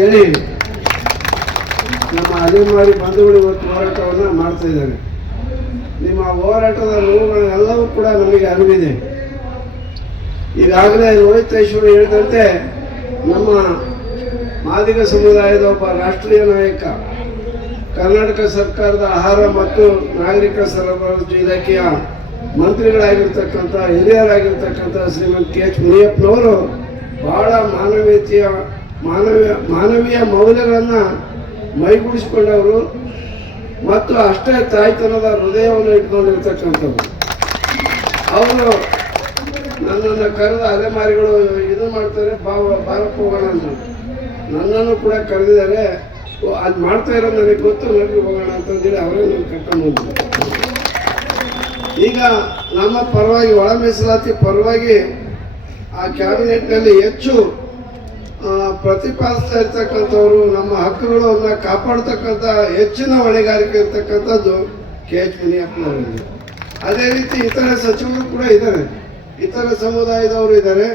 ಹೇಳಿ ನಮ್ಮ ಅಲೆಮಾರಿ ಬಂಧುಗಳು ಇವತ್ತು ಹೋರಾಟವನ್ನು ಮಾಡ್ತಾ ಇದ್ದಾರೆ. ನಿಮ್ಮ ಹೋರಾಟದ ನೋವುಗಳೆಲ್ಲವೂ ಕೂಡ ನಮಗೆ ಅರಿವಿದೆ. ಈಗಾಗಲೇ ರೋಹಿತೇಶ್ವರಿ ಹೇಳಿದಂತೆ ನಮ್ಮ ಮಾದಿಗ ಸಮುದಾಯದ ಒಬ್ಬ ರಾಷ್ಟ್ರೀಯ ನಾಯಕ, ಕರ್ನಾಟಕ ಸರ್ಕಾರದ ಆಹಾರ ಮತ್ತು ನಾಗರಿಕ ಸರಬರಾಜು ಇಲಾಖೆಯ ಮಂತ್ರಿಗಳಾಗಿರ್ತಕ್ಕಂಥ ಹಿರಿಯರಾಗಿರ್ತಕ್ಕಂಥ ಶ್ರೀಮಂತ KH ಮುನಿಯಪ್ಪನವರು ಬಹಳ ಮಾನವೀಯ ಮೌಲ್ಯಗಳನ್ನು ಮೈಗೂಡಿಸಿಕೊಂಡವರು ಮತ್ತು ಅಷ್ಟೇ ತಾಯ್ತನದ ಹೃದಯವನ್ನು ಇಟ್ಕೊಂಡಿರ್ತಕ್ಕಂಥವ್ರು. ಅವರು ನನ್ನನ್ನು ಕರೆದ ಅಲೆಮಾರಿಗಳು ಇದು ಮಾಡ್ತಾರೆ, ಬಾರಪ್ಪ ಹೋಗೋಣ ಅಂತ ನನ್ನನ್ನು ಕೂಡ ಕರೆದಿದ್ದಾರೆ. ಅದು ಮಾಡ್ತಾ ಇರೋದು ನನಗೆ ಗೊತ್ತು, ನಮಗೆ ಹೋಗೋಣ ಅಂತಂದೇಳಿ ಅವರೇ ನಾನು ಕರ್ಕೊಂಡು ಈಗ ನಮ್ಮ ಪರವಾಗಿ ಒಳ ಮೀಸಲಾತಿ ಪರವಾಗಿ ಆ ಕ್ಯಾಬಿನೆಟ್ನಲ್ಲಿ ಹೆಚ್ಚು ಪ್ರತಿಪಾದಿಸ್ತಾ ಇರ್ತಕ್ಕಂಥವ್ರು, ನಮ್ಮ ಹಕ್ಕುಗಳನ್ನು ಕಾಪಾಡ್ತಕ್ಕಂಥ ಹೆಚ್ಚಿನ ಹೊಣೆಗಾರಿಕೆ ಇರ್ತಕ್ಕಂಥದ್ದು KH ಮುನಿಯಪ್ಪನವರಿಗೆ. ಅದೇ ರೀತಿ ಇತರ ಸಚಿವರು ಕೂಡ ಇದ್ದಾರೆ, ಇತರ ಸಮುದಾಯದವರು ಇದ್ದಾರೆ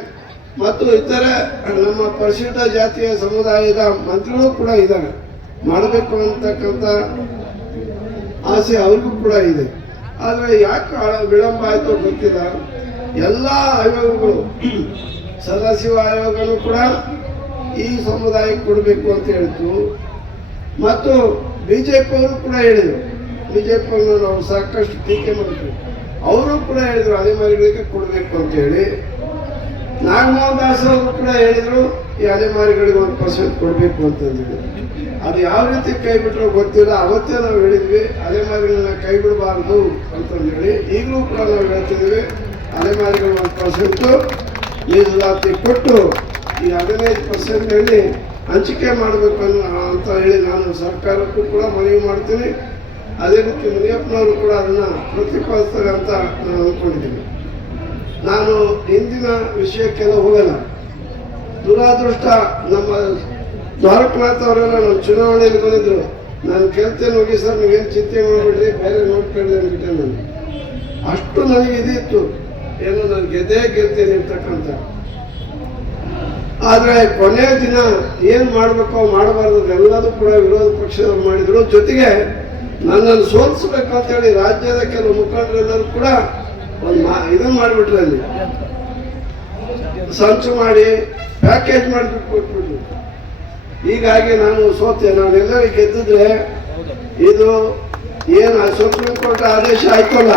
ಮತ್ತು ಇತರ ನಮ್ಮ ಪರಿಶಿಷ್ಟ ಜಾತಿಯ ಸಮುದಾಯದ ಮಂತ್ರಿಗಳು ಕೂಡ ಇದ್ದಾರೆ. ಮಾಡಬೇಕು ಅಂತಕ್ಕಂಥ ಆಸೆ ಅವ್ರಿಗೂ ಕೂಡ ಇದೆ. ಆದರೆ ಯಾಕೆ ವಿಳಂಬ ಆಯಿತು ಗೊತ್ತಿಲ್ಲ. ಎಲ್ಲ ಆಯೋಗಗಳು, ಸದಾಶಿವ ಆಯೋಗನೂ ಕೂಡ ಈ ಸಮುದಾಯಕ್ಕೆ ಕೊಡಬೇಕು ಅಂತ ಹೇಳಿತು ಮತ್ತು BJP ಅವರು ಕೂಡ ಹೇಳಿದರು. BJP ಅವರು ನಾವು ಸಾಕಷ್ಟು ಟೀಕೆ ಮಾಡಿದ್ರು, ಅವರು ಕೂಡ ಹೇಳಿದರು ಅಲೆಮಾರಿಗಳಿಗೆ ಕೊಡಬೇಕು ಅಂತೇಳಿ. ನಾಗಮೋಹನ್ ದಾಸ್ ಅವರು ಕೂಡ ಹೇಳಿದರು ಈ ಅಲೆಮಾರಿಗಳಿಗೆ 1% ಕೊಡಬೇಕು ಅಂತಂದೇಳಿ. ಅದು ಯಾವ ರೀತಿ ಕೈ ಬಿಟ್ಟರು ಗೊತ್ತಿಲ್ಲ. ಅವತ್ತೇ ನಾವು ಹೇಳಿದ್ವಿ ಅಲೆಮಾರಿಗಳನ್ನ ಕೈ ಬಿಡಬಾರ್ದು ಅಂತಂದೇಳಿ. ಈಗಲೂ ಕೂಡ ನಾವು ಹೇಳ್ತಿದ್ವಿ ಅಲೆಮಾರಿಗಳು 1% ಮೀಸಲಾತಿ ಕೊಟ್ಟು ಈ 15% ಹಂಚಿಕೆ ಮಾಡಬೇಕು ಅಂತ ಹೇಳಿ ನಾನು ಸರ್ಕಾರಕ್ಕೂ ಕೂಡ ಮನವಿ ಮಾಡ್ತೀನಿ. ಅದೇ ರೀತಿ ಮುನಿಯಪ್ಪನವರು ಕೂಡ ಅದನ್ನು ಪ್ರತಿಪಾದಿಸ್ತಾರೆ ಅಂತ ನಾನು ಅಂದ್ಕೊಂಡಿದ್ದೀನಿ. ನಾನು ಹಿಂದಿನ ವಿಷಯಕ್ಕೆಲ್ಲ ಹೋಗಲ್ಲ. ದುರಾದೃಷ್ಟ, ನಮ್ಮ ದ್ವಾರಕನಾಥ್ ಅವರೆಲ್ಲ ನಮ್ಮ ಚುನಾವಣೆಯಲ್ಲಿ ಬಂದಿದ್ರು. ನಾನು ಗೆಲ್ತೇನೆ ಹೋಗಿ ಸರ್, ನೀವೇನು ಚಿಂತೆ ಮಾಡಿಬಿಡ್ರಿ, ಬೇರೆ ನೋಡ್ಕೊಳ್ಳಿ ಅಂದ್ಬಿಟ್ಟೆ. ನಾನು ಅಷ್ಟು ನನಗೆ ಇದಿತ್ತು, ಏನೋ ನಾನು ಗೆಲ್ತೇನೆ ಇರ್ತಕ್ಕಂಥ. ಆದರೆ ಕೊನೆಯ ದಿನ ಏನು ಮಾಡಬೇಕೋ ಮಾಡಬಾರ್ದು ಎಲ್ಲದೂ ಕೂಡ ವಿರೋಧ ಪಕ್ಷದವ್ರು ಮಾಡಿದ್ರು. ಜೊತೆಗೆ ನನ್ನನ್ನು ಸೋಲಿಸ್ಬೇಕು ಅಂತೇಳಿ ರಾಜ್ಯದ ಕೆಲವು ಮುಖಂಡರೆಲ್ಲರೂ ಕೂಡ ಒಂದು ಇದನ್ನು ಮಾಡಿಬಿಟ್ರೆ, ಅಲ್ಲಿ ಸಂಚು ಮಾಡಿ ಪ್ಯಾಕೇಜ್ ಮಾಡಿಬಿಟ್ಟು ಕೊಟ್ಬಿಟ್ರು. ಹೀಗಾಗಿ ನಾನು ಸೋತೆ. ನಾನೆಲ್ಲರಿಗೂ ಗೆದ್ದಿದ್ರೆ ಇದು ಏನು ಸುಪ್ರೀಂ ಕೋರ್ಟ್ ಆದೇಶ ಆಯ್ತಲ್ಲ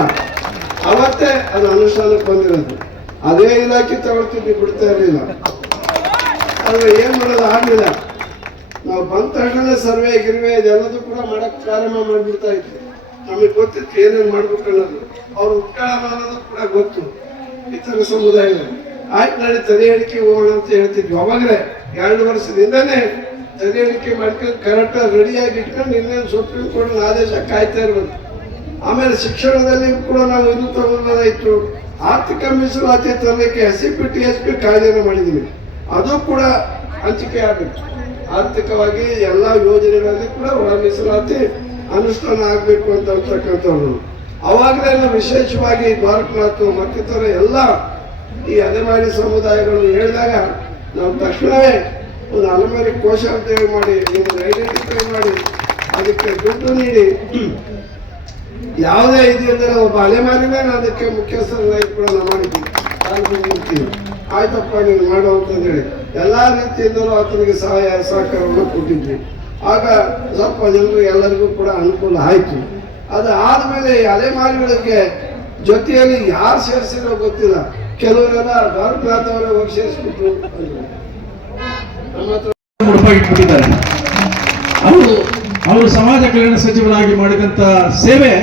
ಅವತ್ತೇ ಅದು ಅನುಷ್ಠಾನಕ್ಕೆ ಬಂದಿರೋದು. ಅದೇ ಇಲಾಖೆ ತಗೊಳ್ತಿದ್ವಿ, ಬಿಡ್ತಾ ಇರಲಿಲ್ಲ. ಆದರೆ ಏನು ಮಾಡೋದು ಆಗಲಿಲ್ಲ. ನಾವು ಬಂದ ತಕ್ಷಣ ಸರ್ವೆ ಗಿರ್ವೆ ಇದೆಲ್ಲದೂ ಕೂಡ ಮಾಡೋಕ್ಕೆ ಪ್ರಾರಂಭ ಮಾಡಿಬಿಡ್ತಾ ಇದ್ವಿ. ನಮಗೆ ಗೊತ್ತಿತ್ತು ಏನೇನು ಮಾಡ್ಬೇಕು ಅನ್ನೋದು. ಅವ್ರು ಉತ್ಕಳ ಅನ್ನೋದು ಕೂಡ ಗೊತ್ತು ಇತರ ಸಮುದಾಯಗಳು. ಆಯ್ತು ನಾಳೆ ತಲೆ ಎಣಿಕೆ ಹೋಗೋಣ ಅಂತ ಹೇಳ್ತಿದ್ವಿ. ಅವಾಗಲೇ 2 ವರ್ಷದಿಂದನೇ ತಲೆ ಎಣಿಕೆ ಮಾಡ್ಕೊಂಡು ಕರೆಕ್ಟಾಗಿ ರೆಡಿಯಾಗಿ ಇಟ್ಕೊಂಡು ಇನ್ನೇನು ಸುಪ್ರೀಂ ಕೋರ್ಟ್ ಆದೇಶ ಕಾಯ್ತಾ ಇರ್ಬೋದು. ಆಮೇಲೆ ಶಿಕ್ಷಣದಲ್ಲಿ ಕೂಡ ನಾವು ಇದು ತಗೊಳ್ಳೋದಾಯಿತು. ಆರ್ಥಿಕ ಮೀಸಲಾತಿ ತರಲಿಕ್ಕೆ SCP TSP ಕಾಯ್ದೆನ ಮಾಡಿದ್ದೀವಿ. ಅದು ಕೂಡ ಹಂಚಿಕೆ ಆಗಬೇಕು. ಆರ್ಥಿಕವಾಗಿ ಎಲ್ಲ ಯೋಜನೆಗಳಲ್ಲಿ ಕೂಡ ಒಳ ಮೀಸಲಾತಿ ಅನುಷ್ಠಾನ ಆಗಬೇಕು ಅಂತ ಅಂತಕ್ಕಂಥವ್ರು. ಅವಾಗಲೇ ನಾವು ವಿಶೇಷವಾಗಿ ದ್ವಾರಕನಾಥ್ ಮತ್ತಿತರ ಎಲ್ಲ ಈ ಅಲೆಮಾರಿ ಸಮುದಾಯಗಳು ಹೇಳಿದಾಗ ನಾವು ತಕ್ಷಣವೇ ಒಂದು ಅಲೆಮಾರಿ ಕೋಶ ಅಂತ ಹೇಳಿ ಮಾಡಿ, ನಿಮ್ಮನ್ನು ಐಡೆಂಟಿಫೈ ಮಾಡಿ ಅದಕ್ಕೆ ದುಡ್ಡು ನೀಡಿ, ಯಾವುದೇ ಇದೆಯಂದರೆ ಒಬ್ಬ ಅಲೆಮಾರಿನೇ ಅದಕ್ಕೆ ಮುಖ್ಯಸ್ಥರಾಗಿ ಕೂಡ ನಾವು ಮಾಡಿದ್ದೀವಿ. ಆಯ್ತಪ್ಪ ನೀನು ಮಾಡು ಅಂತಂದೇಳಿ ಎಲ್ಲ ರೀತಿಯಿಂದಲೂ ಆತನಿಗೆ ಸಹಾಯ ಸಹಕಾರವನ್ನು ಕೊಟ್ಟಿದ್ವಿ. ಆಗ ಸ್ವಲ್ಪ ಜನರು ಎಲ್ಲರಿಗೂ ಕೂಡ ಅನುಕೂಲ ಆಯಿತು. ಅದು ಆದಮೇಲೆ ಈ ಅಲೆಮಾರಿಗಳಿಗೆ ಜೊತೆಯಲ್ಲಿ ಯಾರು ಸೇರಿಸಿರೋ ಗೊತ್ತಿಲ್ಲ. ಕೆಲವರೆಲ್ಲ ದ್ವಾರಕನಾಥ್ ಅವರೇ ಹೋಗಿ ಸೇರಿಸ್ಬಿಟ್ರು. ನಮ್ಮ ಹತ್ರ ಇಟ್ಬಿಟ್ಟಿದ್ದಾರೆ. ಅವರು ಸಮಾಜ ಕಲ್ಯಾಣ ಸಚಿವರಾಗಿ ಮಾಡಿದಂಥ ಸೇವೆ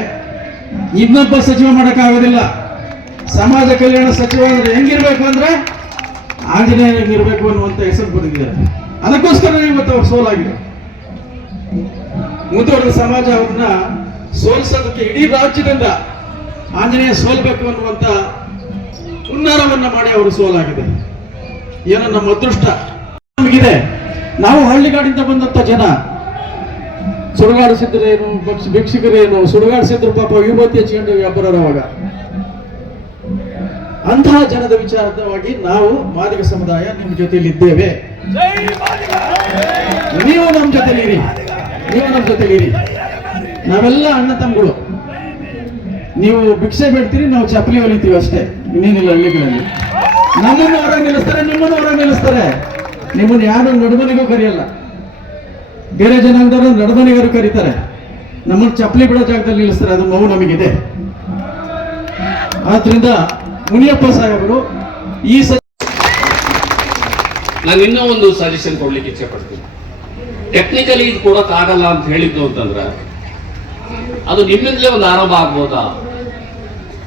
ಇನ್ನೊಬ್ಬ ಸಚಿವ ಮಾಡೋಕ್ಕಾಗೋದಿಲ್ಲ. ಸಮಾಜ ಕಲ್ಯಾಣ ಸಚಿವ ಅಂದ್ರೆ ಹೆಂಗಿರ್ಬೇಕು ಅಂದ್ರೆ ಆಂಜನೇಯನಿರ್ಬೇಕು ಅನ್ನುವಂಥ ಹೆಸರು ಬಂದಿದ್ದಾರೆ. ಅದಕ್ಕೋಸ್ಕರ ಇವತ್ತು ಅವ್ರು ಸೋಲಾಗಿದೆ. ಮುಂದುವರೆದ ಸಮಾಜ ಅವ್ರನ್ನ ಸೋಲಿಸೋದಕ್ಕೆ ಇಡೀ ರಾಜ್ಯದಿಂದ ಆಂಜನೇಯ ಸೋಲ್ಬೇಕು ಅನ್ನುವಂಥ ಹುನ್ನಾರವನ್ನ ಮಾಡಿ ಅವರು ಸೋಲಾಗಿದೆ. ಏನೋ ನಮ್ಮ ಅದೃಷ್ಟ ನಮಗಿದೆ. ನಾವು ಹಳ್ಳಿಗಾಡಿಂದ ಬಂದಂತ ಜನ, ಸುಡುಗಾಡಿಸಿದ್ರೇನು ಭಿಕ್ಷುಕರೇನು, ಸುಡುಗಾಡಿಸಿದ್ರು ಪಾಪ ವಿಭೂತಿ ಹಚ್ಕೊಂಡು ವ್ಯಾಪಾರವಾಗ. ಅಂತಹ ಜನದ ವಿಚಾರವಾಗಿ ನಾವು ಮಾದಿಗ ಸಮುದಾಯ ನಿಮ್ಮ ಜೊತೆಯಲ್ಲಿ ಇದ್ದೇವೆ. ಜೊತೆಲಿ ಇರಿ, ನೀವು ನಮ್ಮ ಜೊತೆಲಿ ಇರಿ. ನಾವೆಲ್ಲ ಅಣ್ಣ ತಮ್ಮಗಳು. ನೀವು ಭಿಕ್ಷೆ ಬಿಡ್ತೀರಿ, ನಾವು ಚಪ್ಪಲಿ ಹೊಲಿತೀವಿ ಅಷ್ಟೇ, ಇನ್ನೇನಿಲ್ಲ. ಹಳ್ಳಿಗಳಲ್ಲಿ ನಮ್ಮನ್ನು ಹೊರಗೆ ನಿಲ್ಲಿಸ್ತಾರೆ, ನಿಮ್ಮನ್ನು ಹೊರಗೆ ನಿಲ್ಲಿಸ್ತಾರೆ. ನಿಮ್ಮನ್ನು ಯಾರು ನಡುಮನಿಗೂ ಕರೆಯಲ್ಲ. ಬೇರೆ ಜನಾಂಗದವರು ನಡುಮನಿಗರು ಕರೀತಾರೆ, ನಮ್ಮನ್ನು ಚಪ್ಪಲಿ ಬಿಡೋ ಜಾಗದಲ್ಲಿ ನಿಲ್ಲಿಸ್ತಾರೆ. ಅದು ನೋವು ನಮಗಿದೆ. ಆದ್ರಿಂದ ಮುನಿಯಪ್ಪ ಸಾಹೇಬರು ಈ ನಾನು ಇನ್ನೂ ಒಂದು ಸಜೆಷನ್ ಕೊಡ್ಲಿಕ್ಕೆ ಇಚ್ಛೆ ಪಡ್ತೀನಿ. ಟೆಕ್ನಿಕಲಿ ಇದು ಕೊಡೋಕ್ಕಾಗಲ್ಲ ಅಂತ ಹೇಳಿದ್ದು ಅಂತಂದ್ರೆ ಅದು ನಿಮ್ಮಿಂದಲೇ ಒಂದು ಆರಂಭ ಆಗ್ಬೋದಾ?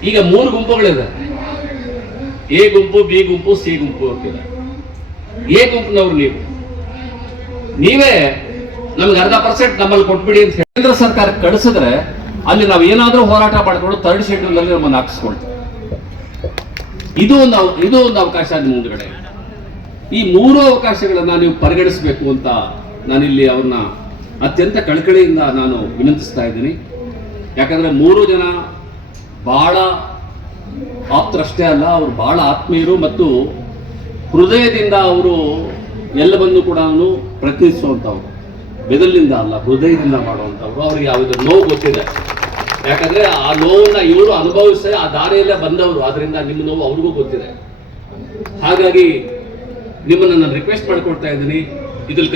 ಈಗ 3 ಗುಂಪುಗಳಿದೆ. ಎ ಗುಂಪು, ಬಿ ಗುಂಪು, ಸಿ ಗುಂಪು ಅಂತಿದೆ. ಎ ಗುಂಪಿನವ್ರು ನೀವೇ ನಮ್ಗೆ 0.5% ನಮ್ಮಲ್ಲಿ ಕೊಟ್ಬಿಡಿ ಅಂತ ಕೇಂದ್ರ ಸರ್ಕಾರ ಕಳಿಸಿದ್ರೆ ಅಲ್ಲಿ ನಾವು ಏನಾದ್ರೂ ಹೋರಾಟ ಮಾಡ್ಕೊಂಡು 3rd ಶೆಡ್ಯೂಲ್ ನಲ್ಲಿ ನಮ್ಮನ್ನು ಹಾಕಿಸ್ಕೊಳ್ತೀವಿ. ಇದು ಒಂದು ಅವಕಾಶ ನಿಮ್ಮ ಮುಂದ್ಗಡೆ. ಈ 3 ಅವಕಾಶಗಳನ್ನ ನೀವು ಪರಿಗಣಿಸಬೇಕು ಅಂತ ನಾನಿಲ್ಲಿ ಅವ್ರನ್ನ ಅತ್ಯಂತ ಕಳಕಳಿಯಿಂದ ನಾನು ವಿನಂತಿಸ್ತಾ ಇದ್ದೀನಿ. ಯಾಕಂದ್ರೆ 3 ಜನ ಬಹಳ ಆಪ್ತರಷ್ಟೇ ಅಲ್ಲ, ಅವರು ಬಹಳ ಆತ್ಮೀಯರು ಮತ್ತು ಹೃದಯದಿಂದ ಅವರು ಎಲ್ಲವನ್ನೂ ಕೂಡ ಪ್ರಯತ್ನಿಸುವಂಥವ್ರು. ಬೆದಲಿನಿಂದ ಅಲ್ಲ, ಹೃದಯದಿಂದ ಮಾಡುವಂಥವ್ರು. ಅವ್ರಿಗೆ ಯಾವುದೇ ನೋವು ಗೊತ್ತಿದೆ. ಯಾಕಂದ್ರೆ ಆ ನೋವನ್ನ ಇವರು ಅನುಭವಿಸಿ ಆ ದಾರಿಯಲ್ಲೇ ಬಂದವರು. ಆದ್ರಿಂದ ನಿಮ್ಮ ನೋವು ಅವ್ರಿಗೂ ಗೊತ್ತಿದೆ. ಹಾಗಾಗಿ ನಿಮ್ಮನ್ನ ನಾನು ರಿಕ್ವೆಸ್ಟ್ ಮಾಡ್ಕೊಳ್ತಾ ಇದ್ದೀನಿ, ಇದ್ರಲ್ಲಿ